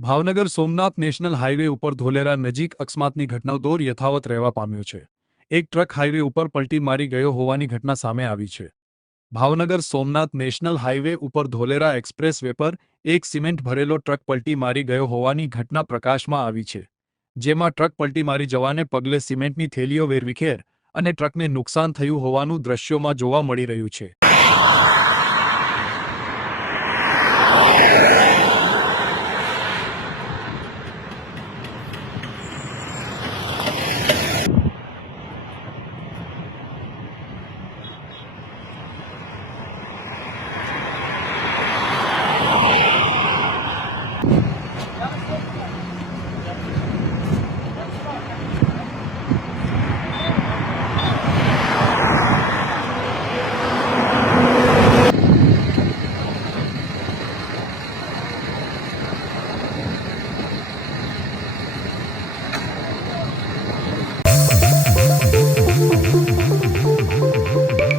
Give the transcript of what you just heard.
Bhavnagar Somnath national highway ઉપર ધોલેરા નજીક અકસ્માતની ઘટનાનો દોર યથાવત રહેવા પામ્યો છે। એક ટ્રક હાઈવે ઉપર પલટી મારી ગયો હોવાની ઘટના સામે આવી છે। ભાવનગર સોમનાથ નેશનલ હાઈવે ઉપર ધોલેરા એક્સપ્રેસ વે પર એક સિમેન્ટ ભરેલો ટ્રક પલટી મારી ગયો હોવાની ઘટના પ્રકાશમાં આવી છે, જેમાં ટ્રક પલટી મારી જવાને પગલે સિમેન્ટની થેલીઓ વેરવિખેર અને ટ્રકને નુકસાન થયું હોવાનું દ્રશ્યોમાં જોવા મળી રહ્યું છે।